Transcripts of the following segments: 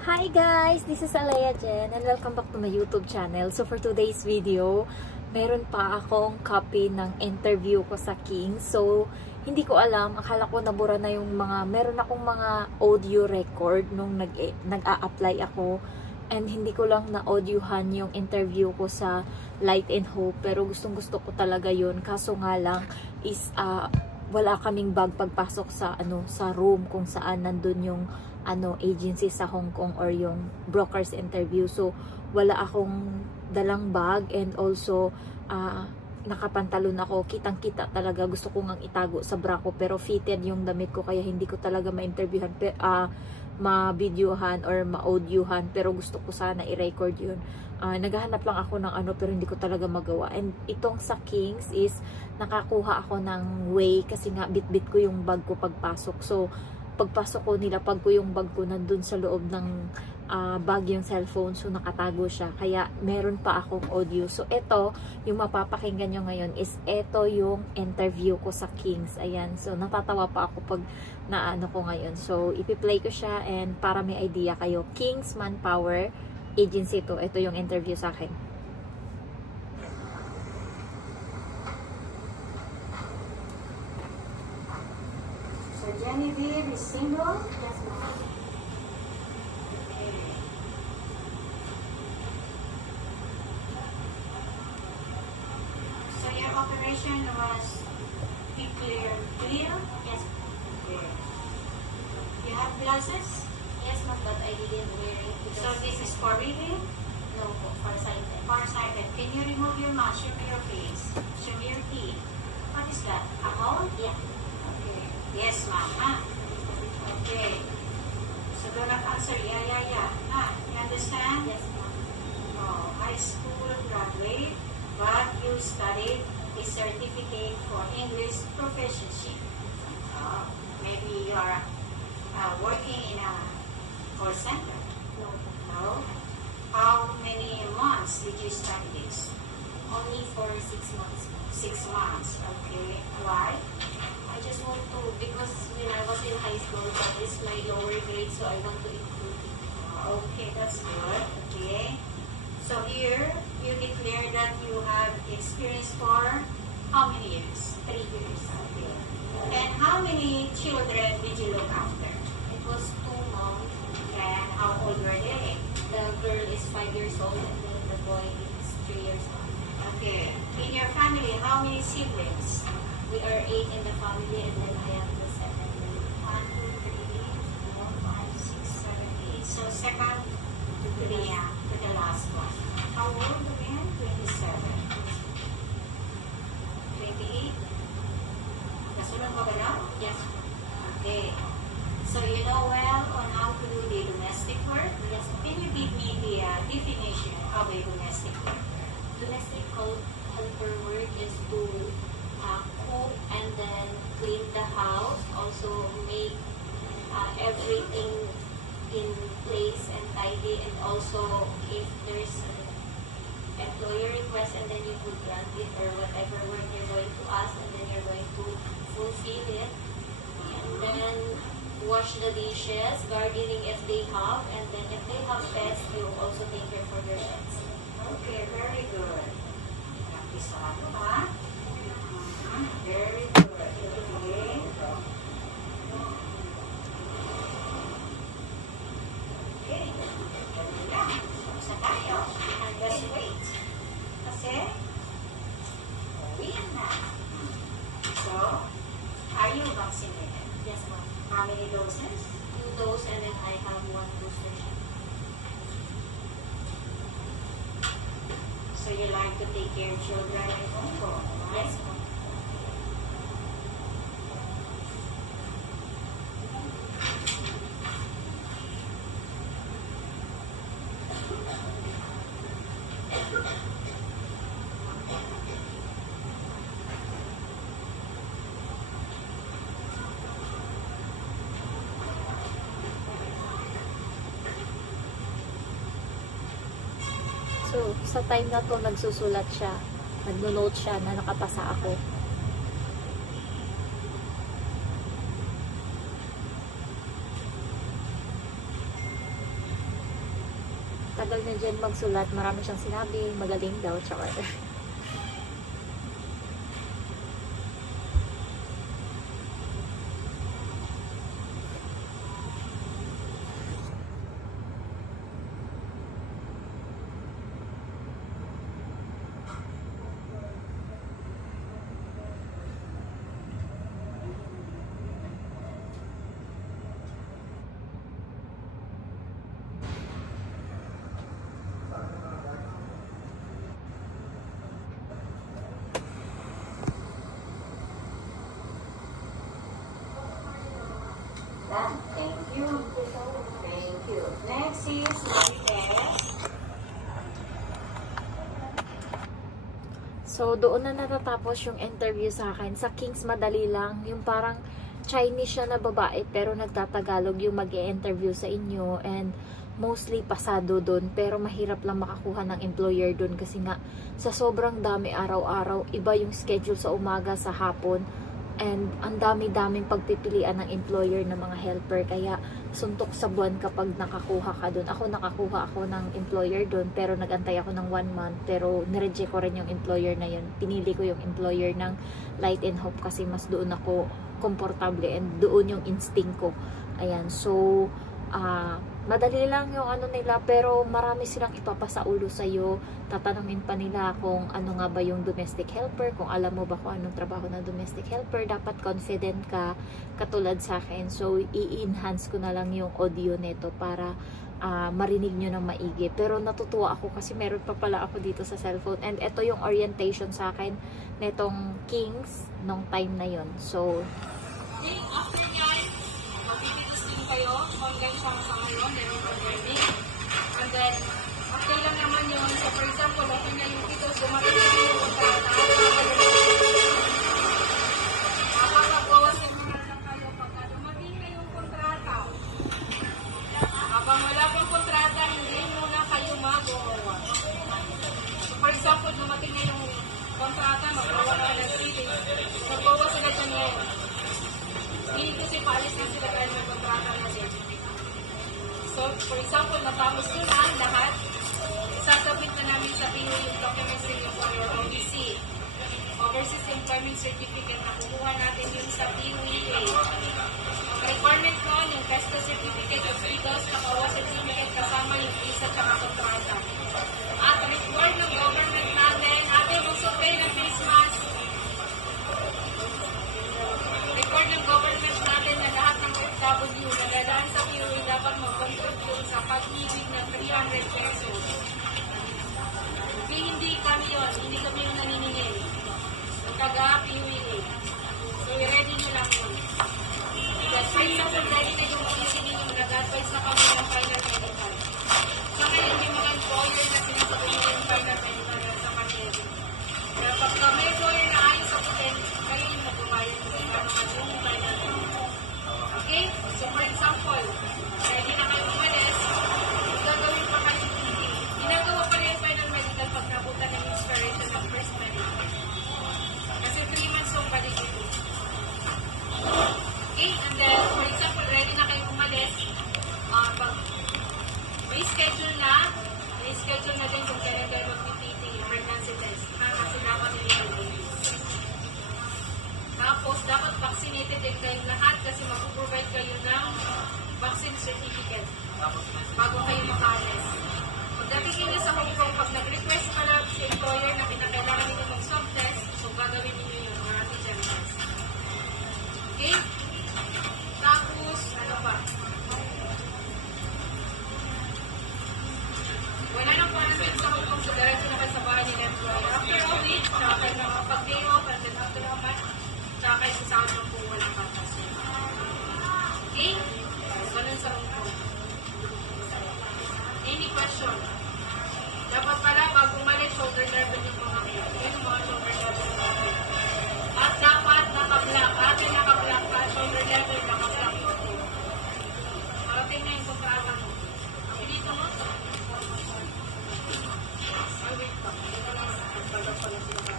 Hi guys! This is Alea Jen and welcome back to my YouTube channel. So for today's video, meron pa akong copy ng interview ko sa Kings. So hindi ko alam, akala ko nabura na yung meron akong mga audio record nung nag-a-apply ako. And hindi ko lang na-audiohan yung interview ko sa Light and Hope. Pero gustong gusto ko talaga yun. Kaso nga lang is wala kaming bag pagpasok sa room kung saan nandun yung agency sa Hong Kong or yung broker's interview. So wala akong dalang bag and also nakapantalon ako. Kitang-kita talaga, gusto ko ngang itago sa bra ko pero fitted yung damit ko kaya hindi ko talaga ma-interviewhan, ma-videohan or ma-audiohan, pero gusto ko sana i-record yun. Naghahanap lang ako ng pero hindi ko talaga magawa. And itong sa Kings is nakakuha ako ng way kasi nga bit-bit ko yung bag ko pagpasok. So pagpasok ko, nilapag ko yung bag ko nandun sa loob ng bag yung cellphone. So nakatago siya. Kaya meron pa akong audio. So ito, yung mapapakinggan nyo ngayon is ito yung interview ko sa Kings. Ayan. So natatawa pa ako pag ko ngayon. So ipi-play ko siya and para may idea kayo. Kings Manpower Agency to. Ito yung interview sa akin. So Genevieve is single? Yes, ma'am. Okay. So your operation was clear? Yes. Okay. You have glasses? Yes, ma'am, but I didn't wear it. So this is for reading? No, farsighted. Farsighted. Can you remove your mask? Show me your face. Show me your teeth. What is that? A hole? Yeah. Okay. Yes, mama. Okay. So do not answer yeah. You understand? Yes, ma'am. Oh, high school graduate, but you studied a certificate for English proficiency. Maybe you are working in a call center. No. How many months did you study this? Only for 6 months. 6 months. Okay. Why? I just want to, because when I was in high school, that is my lower grade, so I want to improve it. Okay, that's good. Okay. So here, you declare that you have experience for how many years? 3 years. Okay. And how many children did you look after? It was 2 moms. And how old were they? The girl is 5 years old and then the boy is 3 years old. Okay. In your family, how many siblings? We are 8 in the family and then I am the second. 1, 2, 3, 4, 5, 6, 7, 8. So second to the last one. How old again? 27. 28? Nasunod ka ba na? Yes. Okay. So you know well on how to do the domestic work? Yes. Can you give me the definition of a domestic work? Domestic helper work is to cook and then clean the house, also make everything in place and tidy, and also if there's employer request and then you could grant it or whatever work you're going to ask and then you're going to fulfill it, and then wash the dishes, gardening if they have, and then if they have pets, you also take care for their pets. Okay, very good. Practice ha? Very good. Okay. Okay. Ganun lang. Sa tayo. And just wait. Kasi, uwian na. So, are you vaccinated? Yes, ma'am. How many doses? 2 doses and then I have 1 booster shot. So, you like to take care of children at home, right? Yes, ma'am. So, sa time na to, nagsusulat siya. Nagno-note siya na nakapasa ako. tagal na dyan magsulat, marami siyang sinabi, magaling daw, tsaka. Thank you. Thank you. Next is Marites. So, doon na natatapos yung interview sa akin. Sa Kings, madali lang. Yung parang Chinese siya na babae, pero nagtatagalog yung mag-e-interview sa inyo. And mostly pasado doon, pero mahirap lang makakuha ng employer doon kasi nga sa sobrang dami araw-araw, iba yung schedule sa umaga, sa hapon. And ang dami-daming pagpipilian ng employer ng mga helper. Kaya suntok sa buwan kapag nakakuha ka doon. Ako nakakuha ako ng employer doon, pero nagantay ako ng 1 month. Pero nireject ko rin yung employer na yun. Pinili ko yung employer ng Light and Hope kasi mas doon ako komportable and doon yung instinct ko. Ayan, so madali lang yung ano nila, pero marami silang ipapasa ulo sa'yo. Tatanungin pa nila kung ano nga ba yung domestic helper, kung alam mo ba kung anong trabaho ng domestic helper. Dapat confident ka, katulad sa akin. So, i-enhance ko na lang yung audio neto para marinig nyo ng maigi. Pero natutuwa ako kasi meron pa pala ako dito sa cellphone. And ito yung orientation sa akin netong Kings nung time na yon. So, After nyan, magpipitis din kayo hanggang sa ngayon, meron ka learning. And then, after lang naman yun, so for example, after nya yung pitos, dumating na yung kontrata, makakabawas yung mga lang kayo pagka dumating na yung kontrata. Habang wala pang kontrata, hindi muna kayo magawa. So for example, dumating na yung kontrata, magawa na ng 3 days, nagawa sila dyan ngayon. Hindi kasi paalis na sila dahil may kontrata na din. So, for example, natapos ko na lahat, sasabit na namin sa PO yung documents ninyo for your OBC. Overseas Employment Certificate na kukuha natin yun sa POEA. Ang requirement nun, yung PESTA Certificate of Legal, nakawa certificate kasama yung visa at kontrata. At required ng government natin, ating magsupay ng face mask. Record ng government natin na lahat ng FW na dadaan sa POE dapat mag-contribute sa pag-ibig ng 300 pesos. Hindi kami yun. Hindi kami yung naniningil. Ang taga-POE. So, i-ready nyo lang yun. Because for example, ready na yung isinin yung nag-advise na kami ng final medical. Sa ngayon, yung mga employer na sinasabi nyo yung final medical sa kanil. Kaya pagka may employer na ayos sa putin, kayo yung magbabayad kung ano ka yung final medical. Okay? So, for example, ready na kayo umalis, gagawin pa kayo meeting. Ginagawa pa rin yung final medical pag nabutan ng inspiration ng first medical. Kasi 3 months yung balik ito. Okay? And then, for example, ready na kayo umalis, pag may schedule na din kung kailan kayo mag-PT, pregnancy test. Kasi dapat nililagay. Tapos, dapat vaccinated din kayong lahat kasi mag-provide kayo ng vaccine certificate bago kayo makaalis. Pagdating nyo sa Hong Kong, pag nag-request ka lang si employer na pinakailangan ninyo mag-swab test, so gagawin ninyo yun, mga antigen test. Okay? Tapos, ano pa? Wala nang quarantine sa Hong Kong, so diretso na kayo sa bahay nila employer. After a week, saka kayo makapag-day off, and then after a month, saka kayo sa sound ng kung walang katas. Okay? Ganun sa Hong Kong. Any question? Dapat pala, bago umalis, shoulder level yung mga kayo. Yan yung mga shoulder level. At dapat naka-black. Ate naka-black ka, shoulder level, naka-black. Parating na yung kontrata mo. Dito mo? Ay, wait pa. Dito lang. Nagbalag pala sila ka.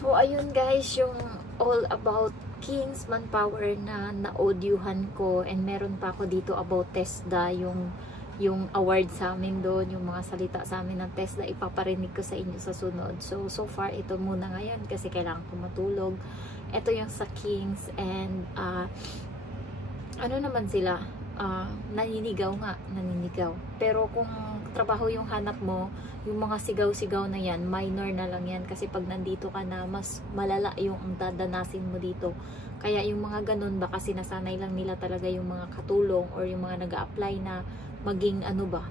so ayun guys, yung all about King's Manpower na na-audiohan ko, and meron pa ako dito about TESDA, yung award sa amin doon, yung mga salita sa amin ng TESDA, ipaparinig ko sa inyo sa sunod. So far, ito muna ngayon kasi kailangan ko matulog. Ito yung sa King's, and ano naman sila, naninigaw nga, naninigaw. Pero kung trabaho yung hanap mo, yung mga sigaw-sigaw na yan, minor na lang yan. Kasi pag nandito ka na, mas malala yung ang dadanasin mo dito. Kaya yung mga ganun, baka sinasanay lang nila talaga yung mga katulong or yung mga nag-a-apply na maging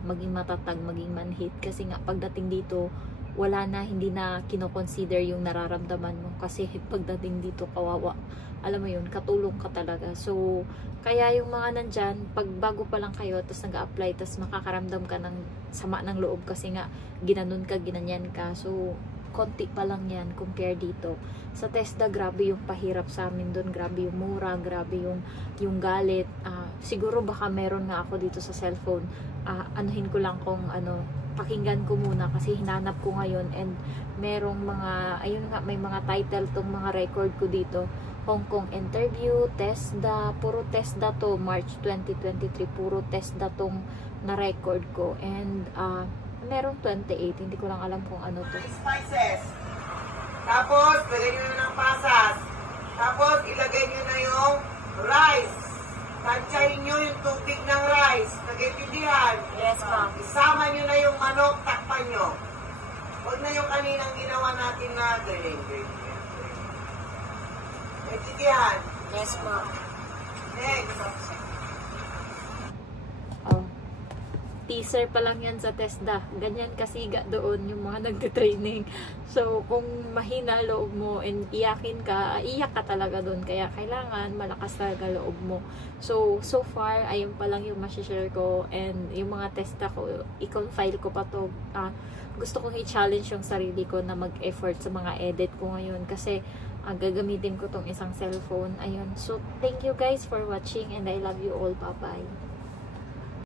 maging matatag, maging manhid. Kasi nga pagdating dito, wala na, hindi na kino-consider yung nararamdaman mo. Kasi pagdating dito, kawawa. Alam mo yun, katulong ka talaga. So, kaya yung mga nandyan, pag bago pa lang kayo, tapos nag-a-apply, tapos makakaramdam ka ng sama ng loob kasi nga, ginanon ka, ginanyan ka. So, konti pa lang yan, compare dito. Sa TESDA, grabe yung pahirap sa amin doon, grabe yung mura, grabe yung galit. Siguro baka meron nga ako dito sa cellphone. Anuhin ko lang kung pakinggan ko muna kasi hinanap ko ngayon, and merong mga, ayun nga, may mga title tong mga record ko dito. Hong Kong interview, TESDA, puro TESDA to, March 2023, puro TESDA tong na-record ko. And merong 28, hindi ko lang alam kung ano to. Spices. Tapos, lagay nyo na ng pasas. Tapos, ilagay nyo na yung rice. Tansyahin nyo yung tubig ng rice. Nag-intindihan. Yes, ma'am. Isama nyo na yung manok, takpan nyo. Huwag na yung kaninang ginawa natin na grilling. Nag-intindihan. Yes, ma'am. Next. Teaser pa lang yan sa TESDA. Ganyan kasiga doon yung mga nagte-training. So, kung mahina loob mo and iyakin ka, iyak ka talaga doon. Kaya kailangan malakas talaga loob mo. So far, ayun pa lang yung masishare ko. And yung mga TESDA ko, i-confile ko pa to. Gusto kong i-challenge yung sarili ko na mag-effort sa mga edit ko ngayon. Kasi gagamitin ko tong isang cellphone. Ayun. So, thank you guys for watching and I love you all. Bye-bye.